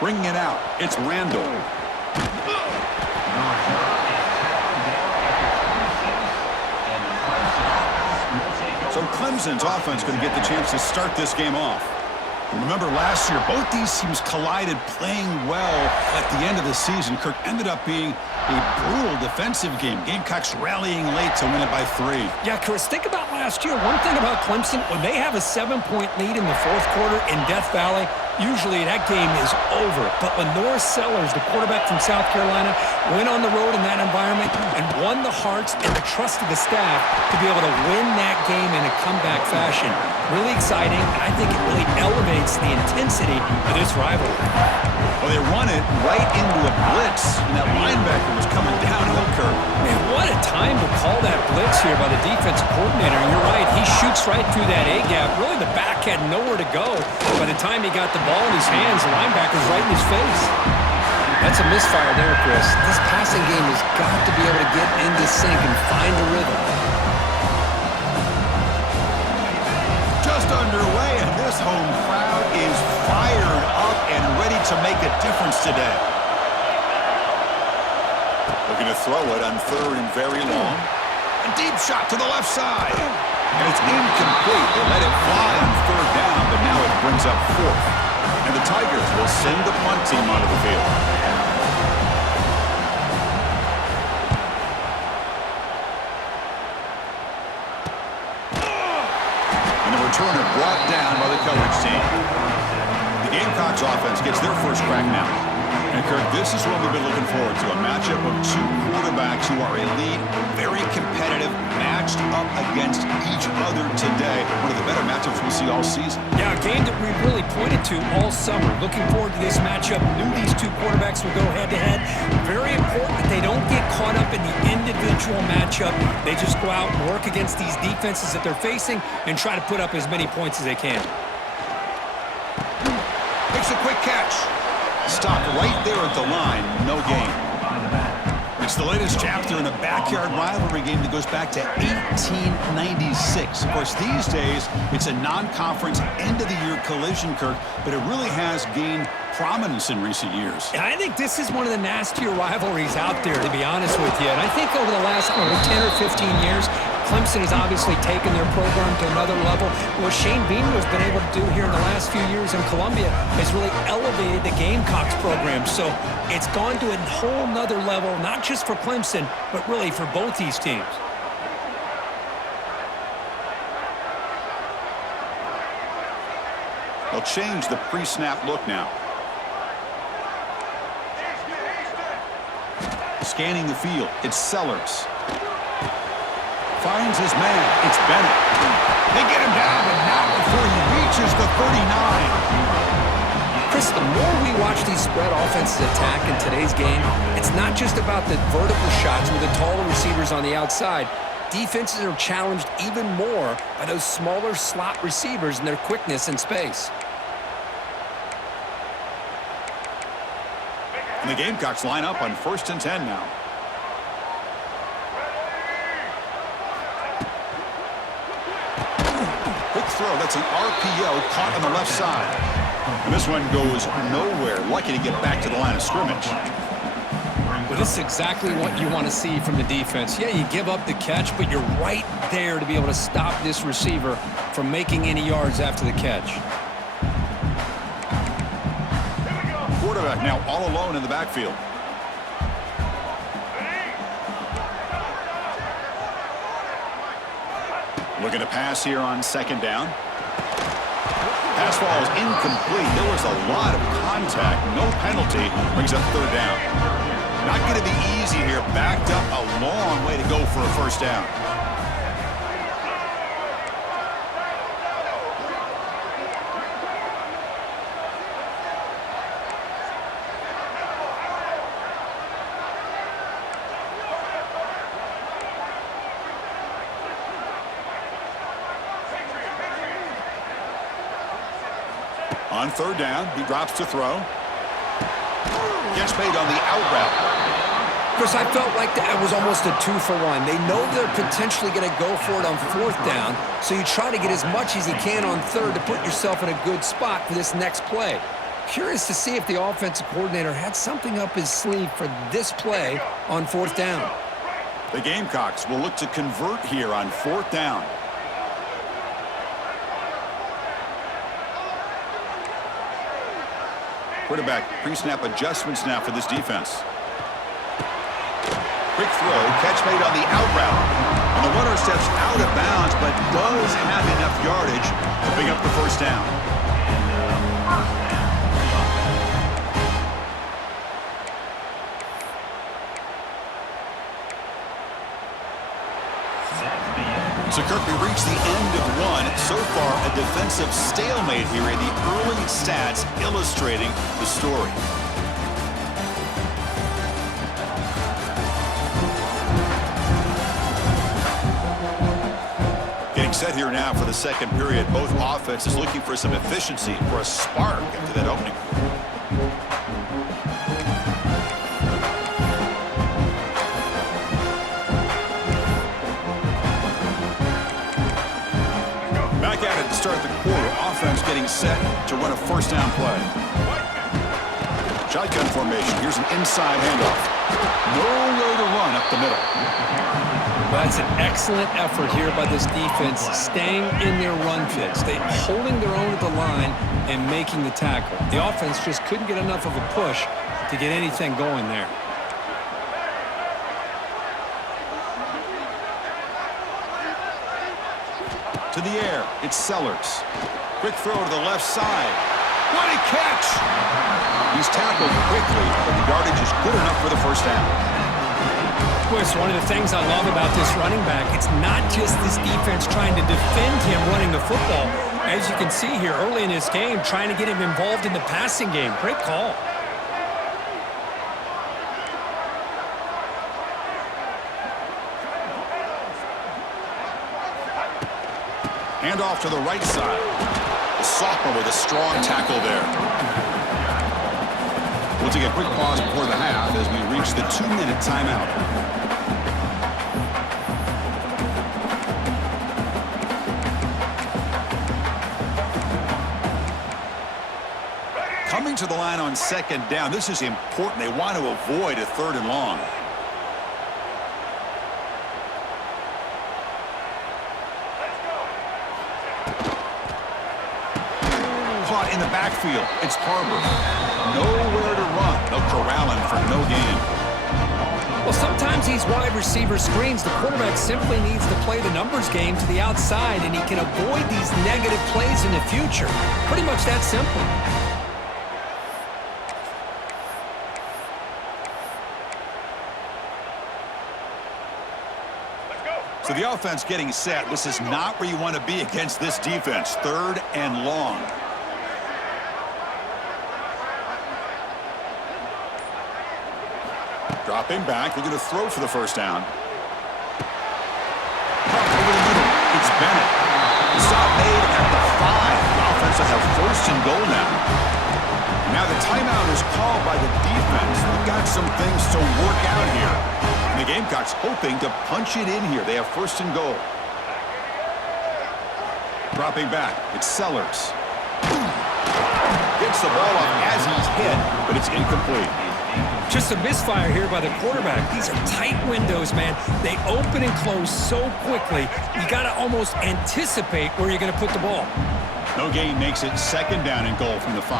Bringing it out, it's Randall. So Clemson's offense going to get the chance to start this game off. Remember last year, both these teams collided playing well at the end of the season. Kirk ended up being a brutal defensive game. Gamecocks rallying late to win it by 3. Yeah, Chris, think about last year. One thing about Clemson, when they have a 7-point lead in the fourth quarter in Death Valley, usually that game is over. But when Norris Sellers, the quarterback from South Carolina, went on the road in that environment and won the hearts and the trust of the staff to be able to win that game in a comeback fashion. Really exciting. I think it really elevates the intensity of this rivalry. Well, they run it right into a blitz, and that linebacker was coming downhill, Kirk. Man, what a time to call that blitz here by the defensive coordinator. And you're right, he shoots right through that A-gap. Really, the back had nowhere to go. By the time he got the ball in his hands, the linebacker's right in his face. That's a misfire there, Chris. This passing game has got to be able to get into sync and find a rhythm. Just underway, and this home crowd is fired up and ready to make a difference today. Looking to throw it on 3rd and very long. A deep shot to the left side. And it's incomplete. They let it fly on 3rd down, but now it brings up 4th. And the Tigers will send the punt team onto the field. And the returner brought down by the coverage team. The Gamecocks offense gets their first crack now. And Kirk, this is what we've been looking forward to, a matchup of 2 quarterbacks who are elite, very competitive, matched up against each other today. One of the better matchups we'll see all season. Yeah, a game that we really pointed to all summer. Looking forward to this matchup. Knew these 2 quarterbacks would go head-to-head. Very important that they don't get caught up in the individual matchup. They just go out and work against these defenses that they're facing and try to put up as many points as they can. Makes a quick catch. Stopped right there at the line. No gain. It's the latest chapter in a backyard rivalry game that goes back to 1896. Of course, these days, it's a non-conference end-of-the-year collision, Kirk, but it really has gained prominence in recent years. I think this is one of the nastier rivalries out there, to be honest with you. And I think over the last 10 or 15 years, Clemson has obviously taken their program to another level. What Shane Beamer has been able to do here in the last few years in Columbia has really elevated the Gamecocks program. So it's gone to a whole nother level, not just for Clemson, but really for both these teams. They'll change the pre-snap look now. Scanning the field, it's Sellers. Finds his man. It's Bennett. They get him down, but not before he reaches the 39. Chris, the more we watch these spread offenses attack in today's game, it's not just about the vertical shots with the taller receivers on the outside. Defenses are challenged even more by those smaller slot receivers and their quickness in space. And the Gamecocks line up on 1st and 10 now. Quick throw. That's an RPO caught on the left side. And this one goes nowhere. Lucky to get back to the line of scrimmage. Well, this is exactly what you want to see from the defense. Yeah, you give up the catch, but you're right there to be able to stop this receiver from making any yards after the catch. Quarterback now all alone in the backfield. Looking to pass here on 2nd down. Pass ball is incomplete. There was a lot of contact. No penalty. Brings up 3rd down. Not going to be easy here. Backed up a long way to go for a 1st down. On 3rd down, he drops to throw. Gets made on the out route. Chris, I felt like that was almost a 2-for-1. They know they're potentially going to go for it on 4th down, so you try to get as much as you can on 3rd to put yourself in a good spot for this next play. Curious to see if the offensive coordinator had something up his sleeve for this play on 4th down. The Gamecocks will look to convert here on 4th down. Quarterback pre-snap adjustments now for this defense. Quick throw, catch made on the out route. And the runner steps out of bounds, but does have enough yardage to pick up the 1st down. So, Kirk, we reached the end of one. So far, a defensive stalemate here in the early stats illustrating the story. Getting set here now for the second period. Both offenses looking for some efficiency, for a spark after that opening. Start the quarter. Offense getting set to run a 1st down play. Shotgun formation. Here's an inside handoff. Nowhere to run up the middle. That's an excellent effort here by this defense, staying in their run fits. They holding their own at the line and making the tackle. The offense just couldn't get enough of a push to get anything going there. To the air, it's Sellers. Quick throw to the left side. What a catch! He's tackled quickly, but the yardage is good enough for the 1st down. Boy, it's one of the things I love about this running back. It's not just this defense trying to defend him running the football. As you can see here early in this game, trying to get him involved in the passing game. Great call. Handoff to the right side. The sophomore with a strong tackle there. We'll take a quick pause before the half as we reach the 2-minute timeout. Coming to the line on 2nd down. This is important. They want to avoid a 3rd and long. In the backfield, it's Harbor. Nowhere to run. They'll corral him for no gain. Well, sometimes these wide receiver screens, the quarterback simply needs to play the numbers game to the outside, and he can avoid these negative plays in the future. Pretty much that simple. So the offense getting set. This is not where you want to be against this defense. 3rd and long. Dropping back, they're going to throw for the 1st down. Over the middle, it's Bennett. The stop made at the 5. The offense will have 1st and goal now. Now the timeout is called by the defense. They've got some things to work out here. And the Gamecocks hoping to punch it in here. They have 1st and goal. Dropping back, it's Sellers. Gets the ball off as he's hit, but it's incomplete. Just a misfire here by the quarterback. These are tight windows, man. They open and close so quickly, you got to almost anticipate where you're going to put the ball. No gain makes it 2nd down and goal from the 5.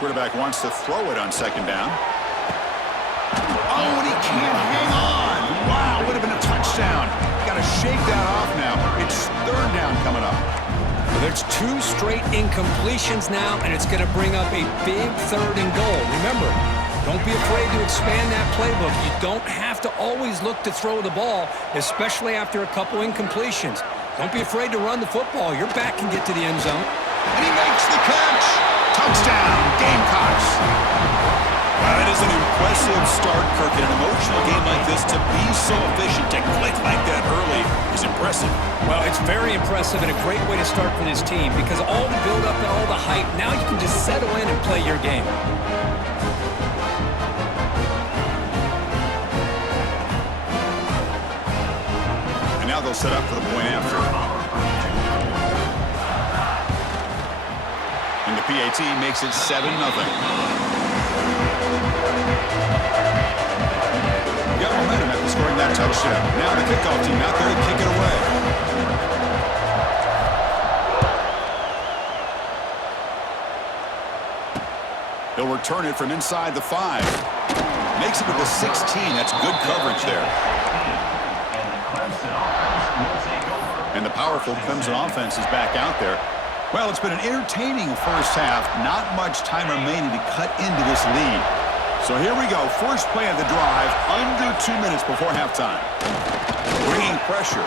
Quarterback wants to throw it on 2nd down. Oh, and he can't hang on. Wow, would have been a touchdown. Got to shake that off now. It's 3rd down coming up. Well, there's 2 straight incompletions now, and it's going to bring up a big 3rd and goal. Remember, don't be afraid to expand that playbook. You don't have to always look to throw the ball, especially after a couple incompletions. Don't be afraid to run the football. Your back can get to the end zone. And he makes the catch. Touchdown, Gamecocks. Well, that is an impressive start, Kirk. In an emotional game like this, to be so efficient, to click like that early is impressive. Well, it's very impressive and a great way to start for this team because all the build-up and all the hype, now you can just settle in and play your game. Now they'll set up for the point after. And the PAT makes it 7-0. Got momentum after scoring that touchdown. Now the kickoff team out there to kick it away. He'll return it from inside the 5. Makes it to the 16. That's good coverage there. And the powerful Clemson offense is back out there. Well, it's been an entertaining first half. Not much time remaining to cut into this lead. So here we go. First play of the drive, under 2 minutes before halftime. Bringing pressure.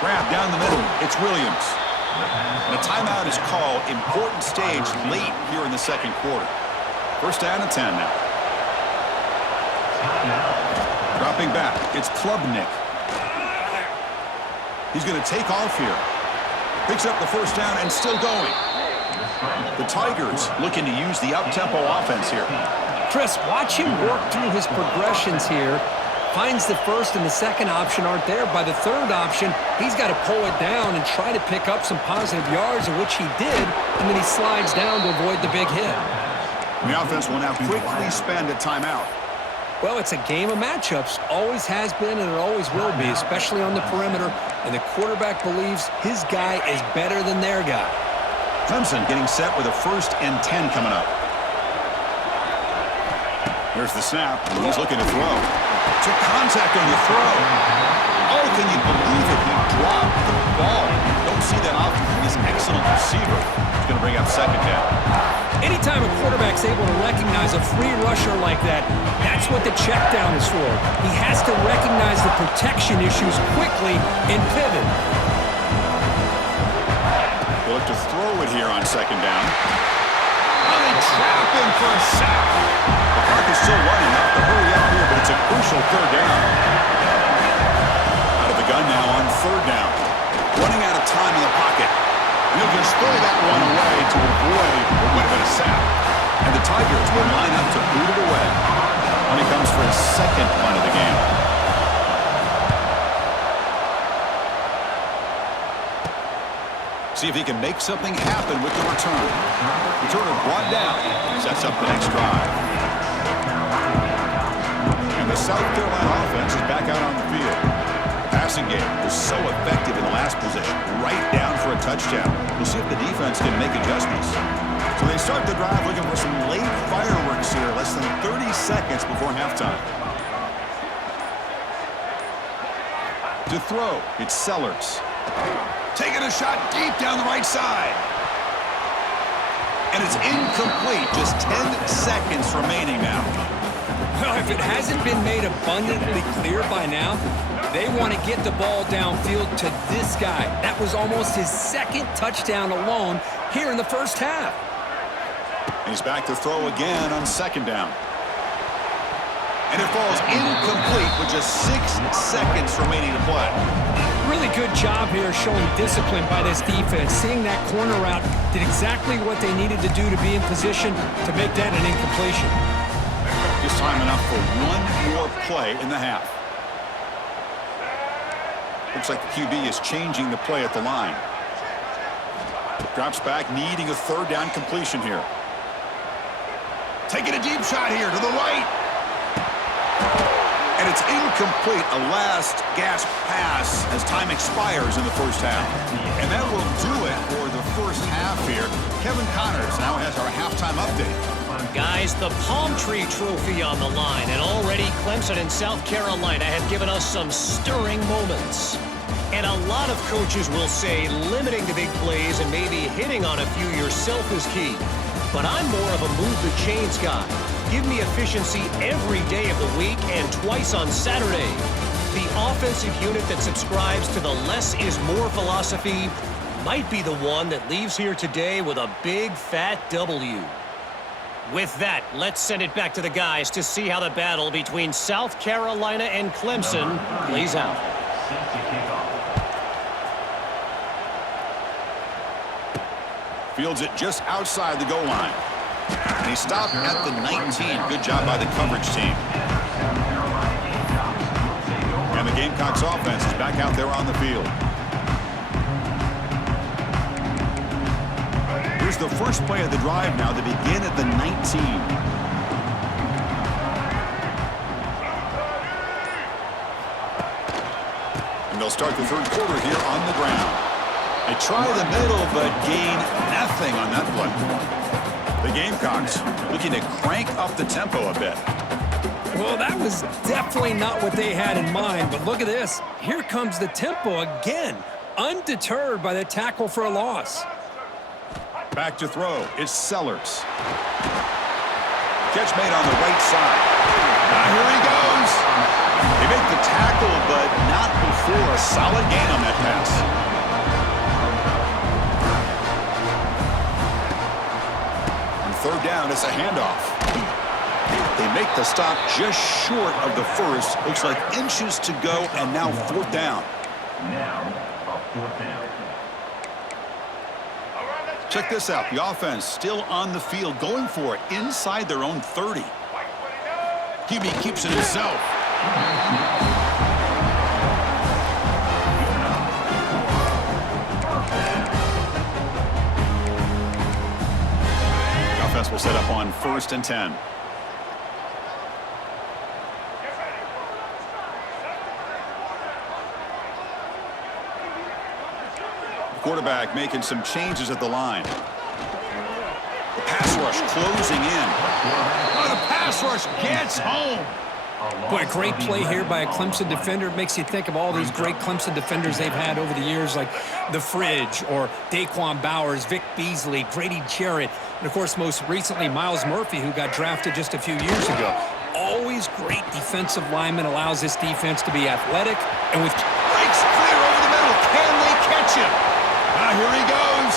Grab down the middle. It's Williams. And a timeout is called. Important stage late here in the second quarter. First down and 10 now. Dropping back. It's Klubnik. He's going to take off here. Picks up the first down and still going. The Tigers looking to use the up-tempo offense here. Chris, watch him work through his progressions here. Finds the first and the second option aren't there. By the third option, he's got to pull it down and try to pick up some positive yards, of which he did, and then he slides down to avoid the big hit. The offense will now quickly spend a timeout. Well, it's a game of matchups. Always has been and it always will be, especially on the perimeter. And the quarterback believes his guy is better than their guy. Clemson getting set with a 1st and 10 coming up. Here's the snap. He's looking to throw. Took contact on the throw. Oh, can you believe it? He dropped the ball. Don't see that often from this excellent receiver. He's going to bring up second down. Anytime a quarterback's able to recognize a free rusher like that, that's what the check down is for. He has to recognize the protection issues quickly and pivot. They'll look to throw it here on second down. Oh, they trap him for a sack. The clock is still running. They have to hurry up here, but it's a crucial third down. Out of the gun now on third down. Running out of time in the pocket. And he'll just throw that one away to avoid what would have been a sack. And the Tigers will line up to boot it away when he comes for his second punt of the game. See if he can make something happen with the return. Returner brought down. Sets up the next drive. And the South Carolina offense is back out on the field. Passing game was so effective in the last possession, right down for a touchdown. We'll see if the defense can make adjustments. So they start the drive looking for some late fireworks here, less than 30 seconds before halftime. To throw, it's Sellers. Taking a shot deep down the right side. And it's incomplete, just 10 seconds remaining now. Well, if it hasn't been made abundantly clear by now, they want to get the ball downfield to this guy. That was almost his second touchdown alone here in the first half. He's back to throw again on second down. And it falls incomplete with just 6 seconds remaining to play. Really good job here showing discipline by this defense. Seeing that corner route did exactly what they needed to do to be in position to make that an incompletion. Just time enough for one more play in the half. Looks like the QB is changing the play at the line. Drops back, needing a third down completion here. Taking a deep shot here to the right. And it's incomplete, a last gasp pass as time expires in the first half. And that will do it for the first half here. Kevin Connors now has our halftime update. Guys, the Palm Tree Trophy on the line, and already Clemson and South Carolina have given us some stirring moments. And a lot of coaches will say limiting the big plays and maybe hitting on a few yourself is key. But I'm more of a move the chains guy. Give me efficiency every day of the week and twice on Saturday. The offensive unit that subscribes to the less is more philosophy might be the one that leaves here today with a big fat W. With that, let's send it back to the guys to see how the battle between South Carolina and Clemson plays out. Fields it just outside the goal line. And he stopped at the 19. Good job by the coverage team. And the Gamecocks offense is back back out there on the field. Here's the first play of the drive now. They begin at the 19. And they'll start the third quarter here on the ground. They try the middle, but gain nothing on that play. The Gamecocks looking to crank up the tempo a bit. Well, that was definitely not what they had in mind, but look at this. Here comes the tempo again, undeterred by the tackle for a loss. Back to throw. It's Sellers. Catch made on the right side. Now here he goes. They make the tackle, but not before a solid gain on that pass. On third down, it's a handoff. They make the stop just short of the first. Looks like inches to go, and now fourth down. Check this out. The offense still on the field, going for it inside their own 30. QB keeps it himself. The offense will set up on 1st and 10. Quarterback making some changes at the line. The pass rush closing in. Oh, the pass rush gets home. Boy, great play here by a Clemson defender. It makes you think of all these great Clemson defenders they've had over the years, like The Fridge or Daquan Bowers, Vic Beasley, Grady Jarrett, and, of course, most recently, Miles Murphy, who got drafted just a few years ago. Always great defensive lineman, allows this defense to be athletic. And with breaks clear over the middle. Can they catch him? Here he goes.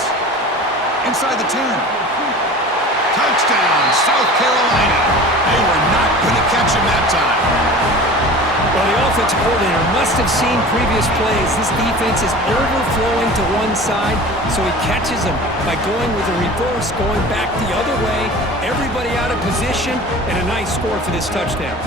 Inside the 10. Touchdown, South Carolina. They were not going to catch him that time. Well, the offensive coordinator must have seen previous plays. This defense is overflowing to one side, so he catches them by going with a reverse, going back the other way. Everybody out of position, and a nice score for this touchdown.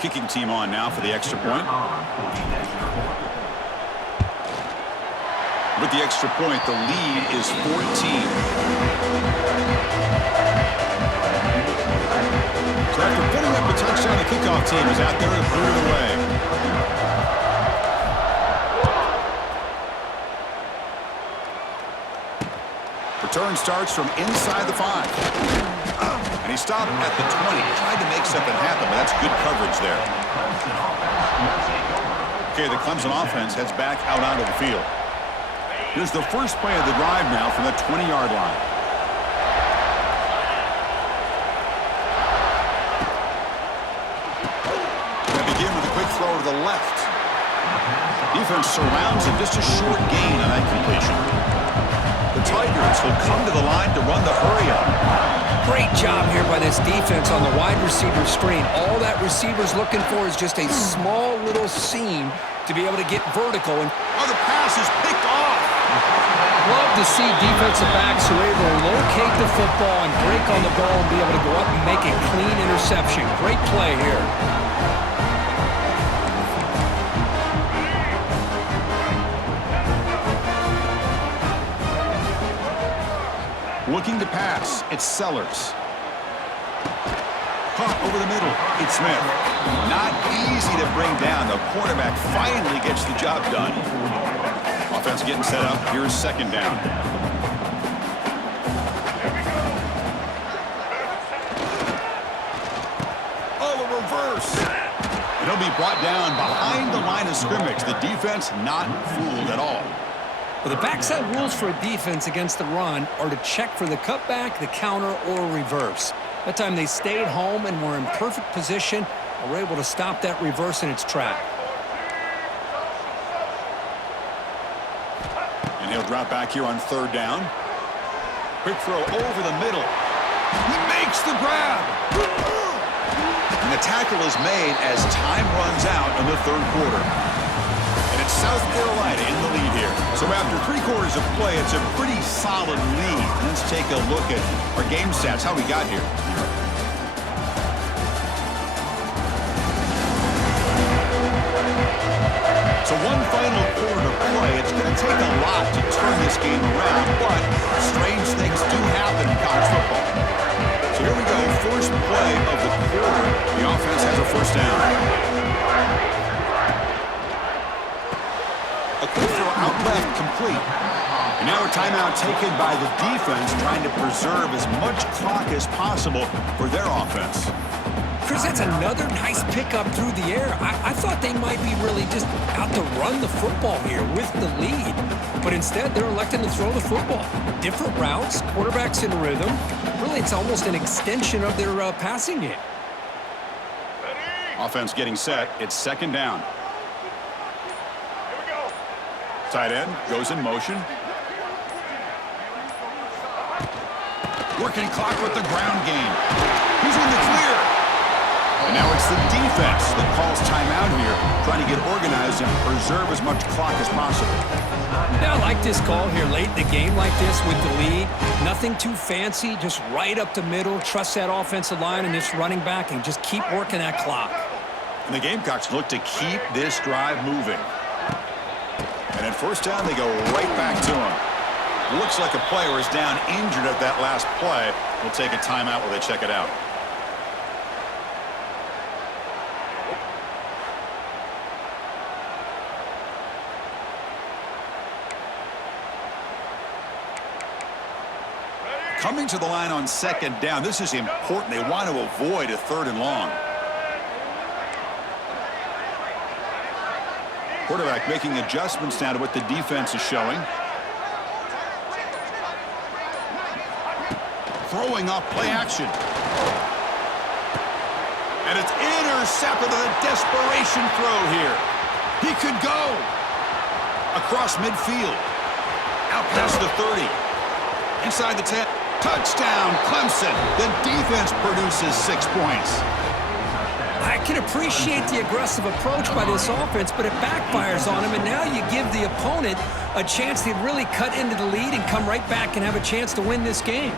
Kicking team on now for the extra point. With the extra point, the lead is 14. So after putting up a touchdown, the kickoff team is out there to put it away. Return starts from inside the 5. And he stopped at the 20. Tried to make something happen, but that's good coverage there. Okay, the Clemson offense heads back out onto the field. Here's the first play of the drive now from the 20-yard line. They begin with a quick throw to the left. Defense surrounds him, just a short gain on that completion. The Tigers will come to the line to run the hurry-up. Great job here by this defense on the wide receiver screen. All that receiver's looking for is just a small little seam to be able to get vertical. And the pass is picked off. Love to see defensive backs who are able to locate the football and break on the ball and be able to go up and make a clean interception. Great play here. Looking to pass, it's Sellers. Caught over the middle, it's Smith. Not easy to bring down. The quarterback finally gets the job done. Offense getting set up. Here's second down. Oh, a reverse. And he'll be brought down behind the line of scrimmage. The defense not fooled at all. Well, the backside rules for a defense against the run are to check for the cutback, the counter, or reverse. That time they stayed home and were in perfect position and were able to stop that reverse in its track. And he'll drop back here on third down. Quick throw over the middle. He makes the grab. And the tackle is made as time runs out in the third quarter. And it's South Carolina in the lead here. So after 3 quarters of play, it's a pretty solid lead. Let's take a look at our game stats, how we got here. So one final quarter to play. It's going to take a lot to turn this game around, but strange things do happen in college football. So here we go, first play of the quarter. The offense has a first down. A quick throw out left, complete. And now a timeout taken by the defense, trying to preserve as much clock as possible for their offense. Chris, that's another nice pickup through the air. I thought they might be really just out to run the football here with the lead. But instead, they're electing to throw the football. Different routes, quarterbacks in rhythm. Really, it's almost an extension of their passing game. Offense getting set. It's second down. Tight end goes in motion. Working clock with the ground game. He's in the clear. And now it's the defense that calls timeout here, trying to get organized and preserve as much clock as possible. Yeah, I like this call here late in the game like this with the lead. Nothing too fancy, just right up the middle. Trust that offensive line and this running back and just keep working that clock. And the Gamecocks look to keep this drive moving. And at first down, they go right back to him. It looks like a player is down injured at that last play. We'll take a timeout while they check it out. Coming to the line on second down, this is important. They want to avoid a 3rd and long. Quarterback making adjustments now to what the defense is showing. Throwing off play action. And it's intercepted with a desperation throw here. He could go across midfield. Out past the 30. Inside the 10. Touchdown, Clemson. The defense produces 6 points. I can appreciate the aggressive approach by this offense, but it backfires on him, and now you give the opponent a chance to really cut into the lead and come right back and have a chance to win this game.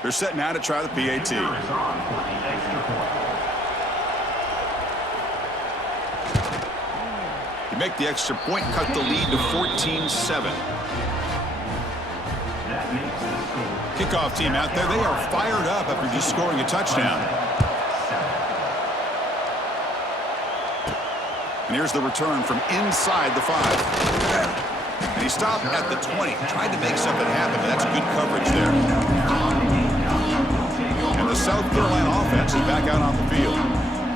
They're set now to try the PAT. You make the extra point, cut the lead to 14-7. Kickoff team out there. They are fired up after just scoring a touchdown. And here's the return from inside the 5. And he stopped at the 20. Tried to make something happen, but that's good coverage there. And the South Carolina offense is back out on the field.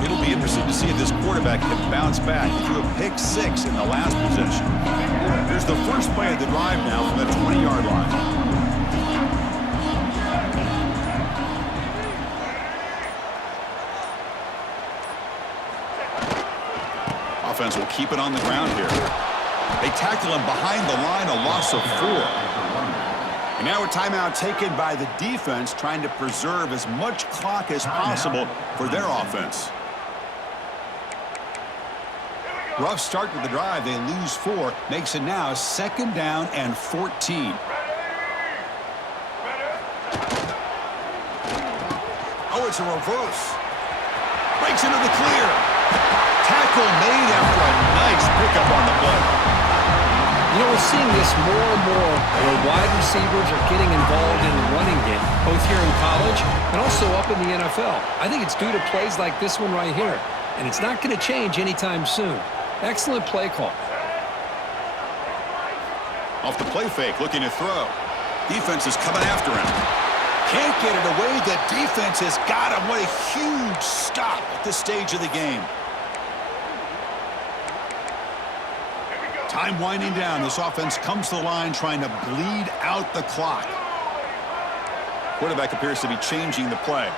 It'll be interesting to see if this quarterback can bounce back. He threw a pick 6 in the last possession. Here's the first play of the drive now from the 20-yard line. Offense will keep it on the ground here. They tackle him behind the line, a loss of 4. And now a timeout taken by the defense, trying to preserve as much clock as possible for their offense. Rough start to the drive. They lose 4. Makes it now 2nd down and 14. Oh, it's a reverse. Breaks into the clear. Tackle made after a nice pickup on the play. You know, we're seeing this more and more where wide receivers are getting involved in the running game, both here in college and also up in the NFL. I think it's due to plays like this one right here, and it's not going to change anytime soon. Excellent play call. Off the play fake, looking to throw. Defense is coming after him. Can't get it away. The defense has got him. What a huge stop at this stage of the game. Time winding down. This offense comes to the line trying to bleed out the clock. Quarterback appears to be changing the play.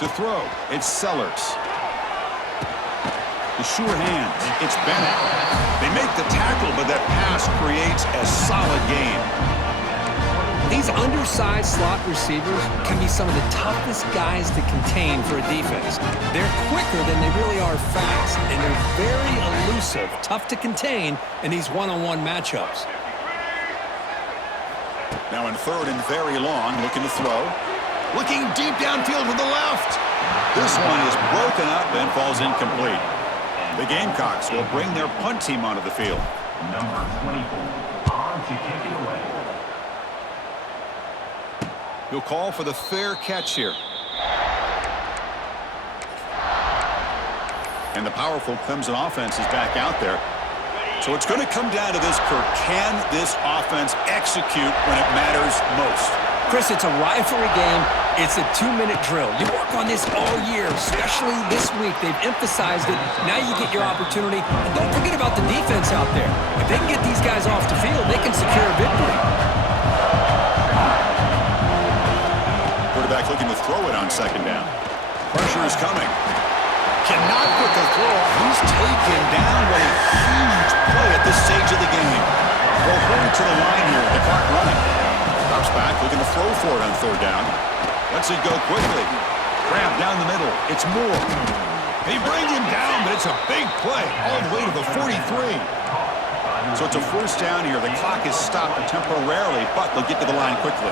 To throw, it's Sellers. The sure hands, it's Bennett. They make the tackle, but that pass creates a solid game. These undersized slot receivers can be some of the toughest guys to contain for a defense. They're quicker than they really are fast, and they're very elusive, tough to contain in these one-on-one matchups. Now in third and very long, looking to throw. Looking deep downfield to the left. This one is broken up and falls incomplete. The Gamecocks will bring their punt team onto the field. Number 24 on to kick it away. He'll call for the fair catch here. And the powerful Clemson offense is back out there. So it's going to come down to this, Kirk. Can this offense execute when it matters most? Chris, it's a rivalry game. It's a 2-minute drill. You work on this all year, especially this week. They've emphasized it. Now you get your opportunity. And don't forget about the defense out there. If they can get these guys off the field, they can secure a victory. Quarterback looking to throw it on second down. Pressure is coming. Cannot put the throw off. He's taken down. What a huge play at this stage of the game. They'll hurry to the line here. The clock running. Drops back, looking to throw for it on third down. Lets it go quickly. Grab down the middle. It's Moore. They bring him down, but it's a big play all the way to the 43. So it's a first down here. The clock is stopped temporarily, but they'll get to the line quickly.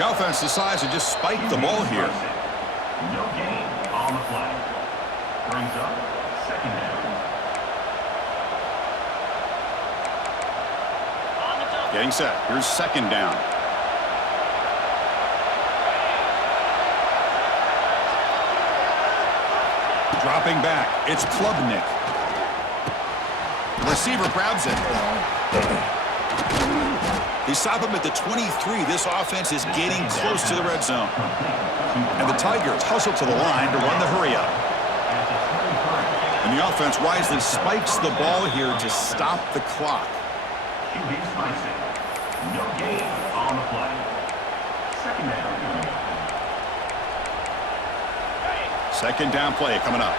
The offense decides to just spike the ball here. No gain on the play. Brings up second down. Getting set. Here's second down. Dropping back. It's Klubnik. The receiver grabs it. They stop him at the 23. This offense is getting close to the red zone. And the Tigers hustle to the line to run the hurry up. And the offense wisely spikes the ball here to stop the clock. QB slicing. No gain on the play. Second down. Second down play coming up.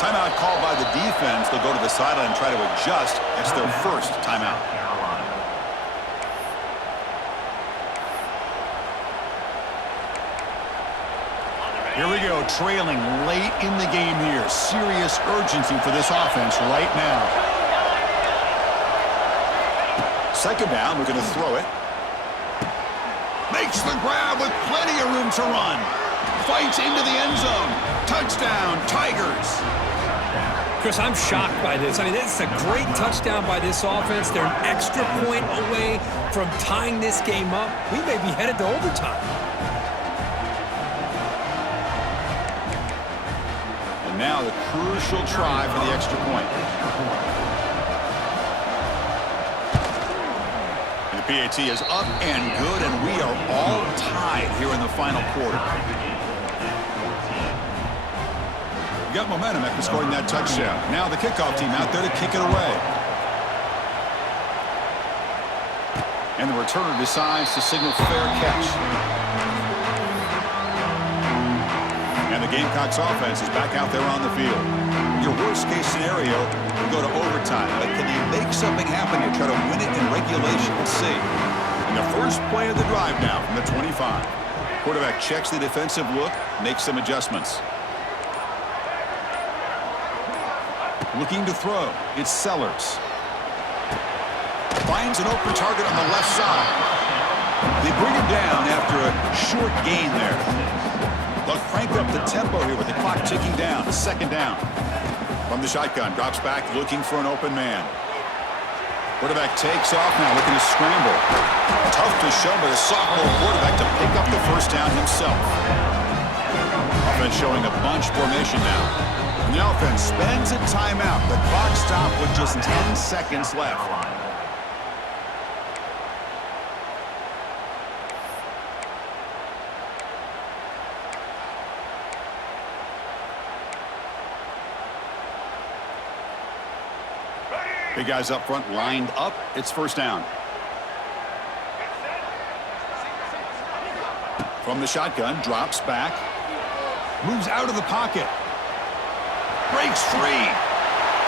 Timeout called by the defense. They'll go to the sideline and try to adjust. It's their first timeout. Here we go, trailing late in the game here. Serious urgency for this offense right now. Second down, we're going to throw it. Makes the grab with plenty of room to run. Fights into the end zone. Touchdown, Tigers. Chris, I'm shocked by this. I mean, it's a great touchdown by this offense. They're an extra point away from tying this game up. We may be headed to overtime. And now the crucial try for the extra point. And the PAT is up and good, and we are all tied here in the final quarter. Got momentum after scoring that touchdown. Now the kickoff team out there to kick it away. And the returner decides to signal fair catch. And the Gamecocks offense is back out there on the field. Your worst case scenario will go to overtime, but can you make something happen here? Try to win it in regulation. Let's see. And the first play of the drive now from the 25. Quarterback checks the defensive look, makes some adjustments. Looking to throw. It's Sellers. Finds an open target on the left side. They bring him down after a short gain there. They'll crank up the tempo here with the clock ticking down. Second down. From the shotgun, drops back looking for an open man. Quarterback takes off now, looking to scramble. Tough to show by the sophomore quarterback to pick up the first down himself. Offense showing a bunch formation now. And the offense spends a timeout. The clock stopped with just 10 seconds left. Big guys up front lined up. It's first down. From the shotgun, drops back. Moves out of the pocket. Breaks free.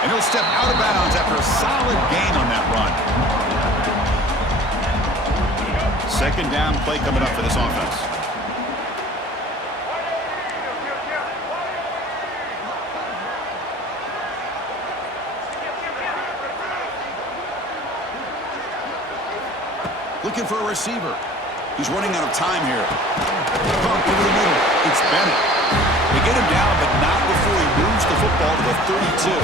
And he'll step out of bounds after a solid gain on that run. Second down play coming up for this offense. Looking for a receiver. He's running out of time here. Pump over the middle. It's Bennett. They get him down, but not before he moves the football to the 32.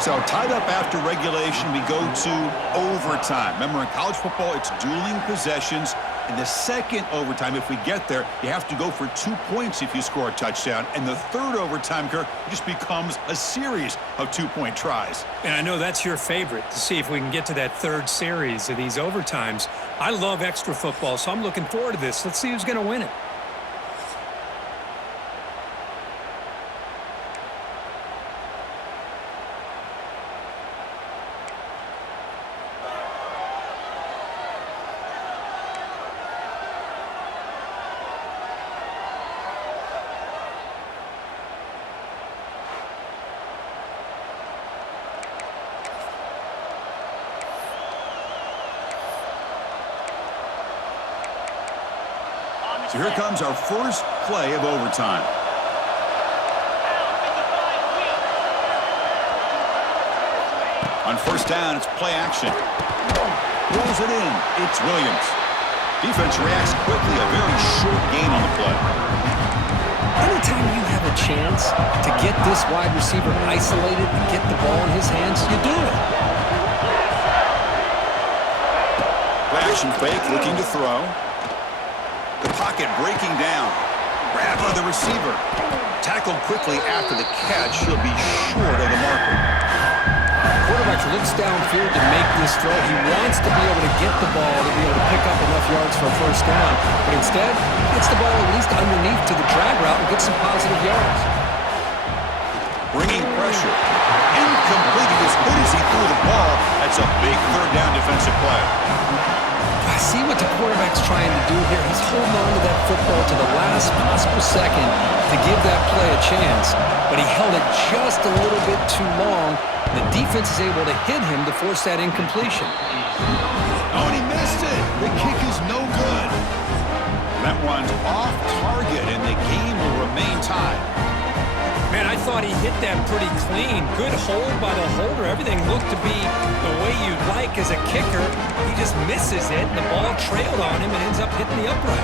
So tied up after regulation, we go to overtime. Remember, in college football, it's dueling possessions. In the second overtime, if we get there, you have to go for 2 points if you score a touchdown. And the third overtime, Kirk, just becomes a series of 2-point tries. And I know that's your favorite, to see if we can get to that third series of these overtimes. I love extra football, so I'm looking forward to this. Let's see who's going to win it. So here comes our first play of overtime. On first down, it's play action. Rolls it in. It's Williams. Defense reacts quickly. A very short gain on the play. Anytime you have a chance to get this wide receiver isolated and get the ball in his hands, you do it. Play action fake, looking to throw. The pocket breaking down. Grab by the receiver. Tackled quickly after the catch. He'll be short of the marker. Quarterback looks downfield to make this throw. He wants to be able to get the ball to be able to pick up enough yards for a first down. But instead, he gets the ball at least underneath to the drag route and gets some positive yards. Bringing pressure. Incomplete. As good as he threw the ball, that's a big third down defensive play. I see what the quarterback's trying to do here. He's holding on to that football to the last possible second to give that play a chance. But he held it just a little bit too long. The defense is able to hit him to force that incompletion. Oh, and he missed it. The kick is no good. That one's off target, and the game will remain tied. Man, I thought he hit that pretty clean. Good hold by the holder. Everything looked to be the way you'd like as a kicker. He just misses it, and the ball trailed on him and ends up hitting the upright.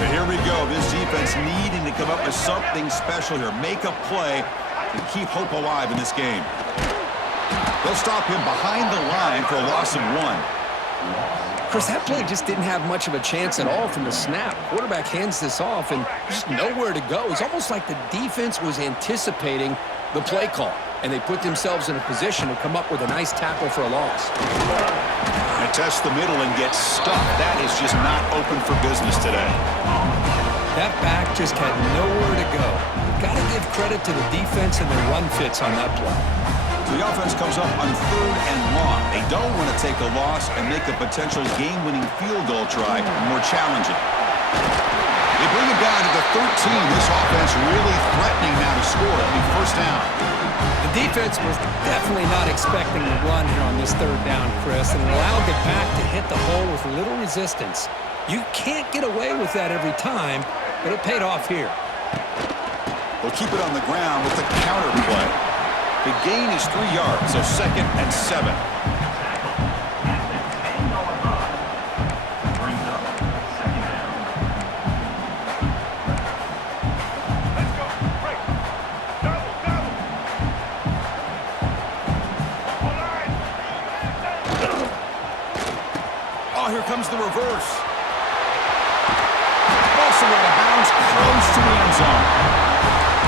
So here we go. This defense needing to come up with something special here. Make a play and keep hope alive in this game. They'll stop him behind the line for a loss of 1. Chris, that play just didn't have much of a chance at all from the snap. Quarterback hands this off, and just nowhere to go. It's almost like the defense was anticipating the play call, and they put themselves in a position to come up with a nice tackle for a loss. They test the middle and get stuck. That is just not open for business today. That back just had nowhere to go. Got to give credit to the defense and the run fits on that play. So the offense comes up on 3rd and long. They don't want to take a loss and make a potential game-winning field goal try more challenging. They bring it down to the 13. This offense really threatening now to score. It'll be first down. The defense was definitely not expecting the run here on this 3rd down, Chris, and allowed the back to hit the hole with little resistance. You can't get away with that every time, but it paid off here. They'll keep it on the ground with the counter play. The gain is 3 yards, so 2nd and 7. comes the reverse. Also out of bounds, close to the end zone.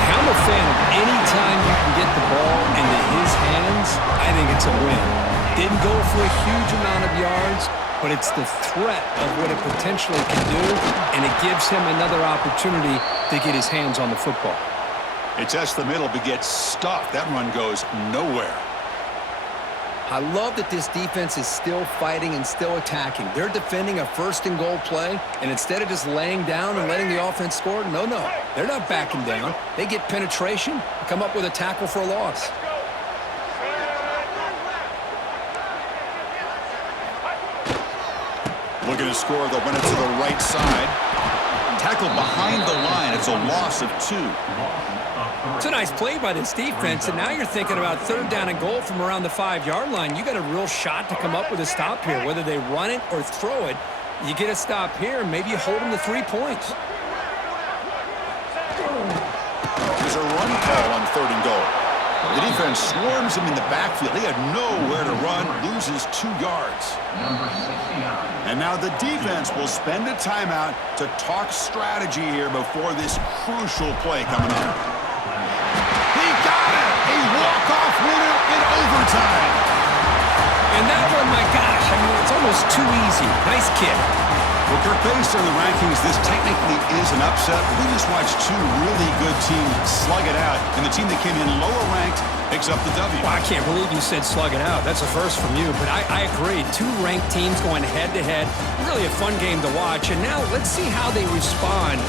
I'm a fan of any time you can get the ball into his hands. I think it's a win. Didn't go for a huge amount of yards, but it's the threat of what it potentially can do, and it gives him another opportunity to get his hands on the football. It tests the middle but gets stuffed. That run goes nowhere. I love that this defense is still fighting and still attacking. They're defending a first-and-goal play, and instead of just laying down and letting the offense score, no, they're not backing down. They get penetration and come up with a tackle for a loss. Looking to score, they'll run it to the right side. Tackled behind the line. It's a loss of 2. It's a nice play by this defense, and now you're thinking about third down and goal from around the 5-yard line. You got a real shot to come up with a stop here. Whether they run it or throw it, you get a stop here, and maybe you hold them to 3 points. There's a run call on third and goal. The defense swarms him in the backfield. He had nowhere to run, loses 2 yards. And now the defense will spend a timeout to talk strategy here before this crucial play coming up. He got it! A walk-off winner in overtime. And that one, my gosh, I mean, it's almost too easy. Nice kick. Well, Kirk, based on the rankings, this technically is an upset. We just watched 2 really good teams slug it out, and the team that came in lower ranked picks up the W. Well, I can't believe you said slug it out. That's a first from you, but I agree. 2 ranked teams going head-to-head. Really a fun game to watch. And now let's see how they respond